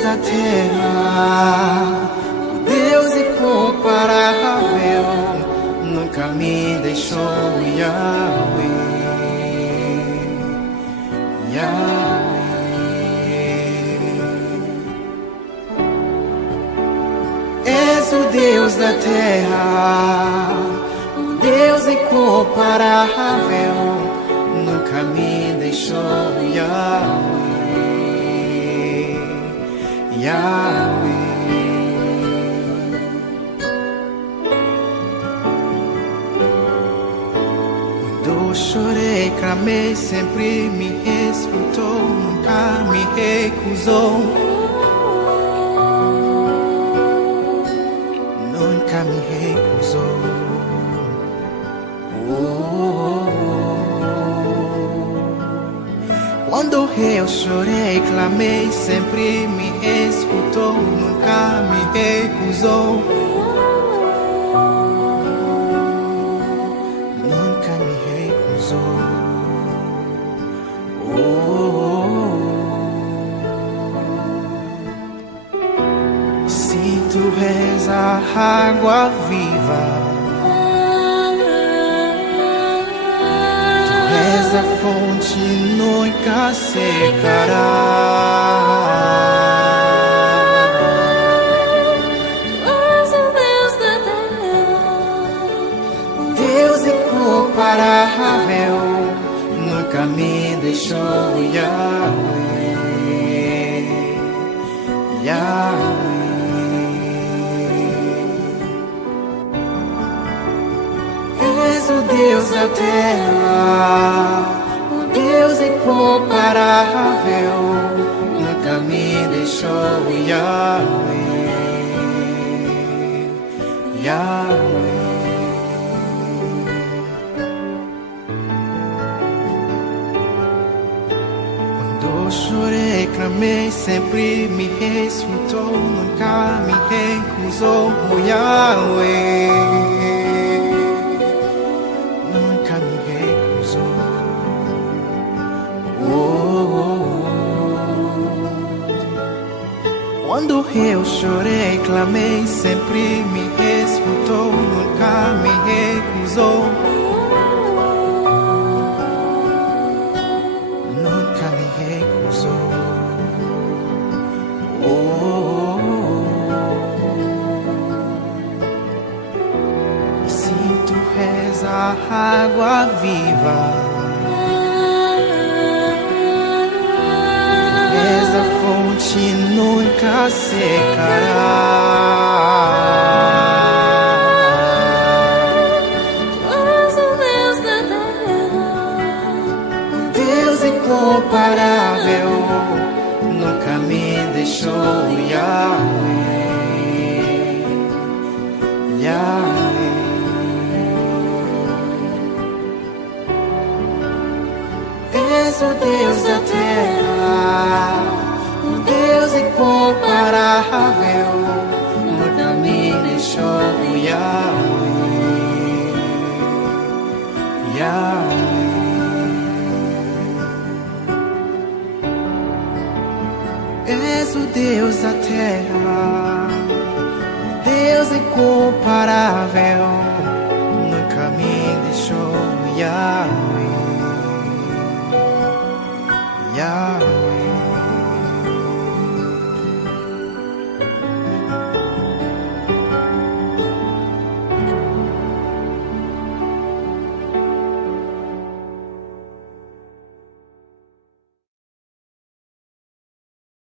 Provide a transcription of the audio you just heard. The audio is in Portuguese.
Deus da terra, o Deus incomparável, nunca me deixou, Yahweh, Yahweh. És o Deus da terra, o Deus incomparável, nunca me deixou, Yahweh, Yahweh. Quando chorei, clamei, sempre me escutou, nunca me recusou, nunca me recusou. Quando eu chorei, clamei, sempre me escutou, nunca me recusou, nunca me recusou. Se tu és a água viva, és a fonte, nunca secará. Tu és o Deus da terra, O Deus incomparável, nunca me deixou, Yahweh, Yahweh. És o Deus da terra, o Deus incomparável, nunca me deixou, Yahweh, Yahweh. Quando chorei, clamei, sempre me escutou, nunca me recusou, Yahweh. Quando eu chorei, clamei, sempre me escutou, nunca me recusou, nunca me recusou. Se tu és a água viva, és a fonte, nunca secará. tu és o Deus da terra, O Deus incomparável, nunca me deixou, Yahweh, Yahweh. És o Deus da terra, o Deus incomparável, nunca me deixou, Yahweh, Yahweh. És o Deus da terra, o Deus incomparável,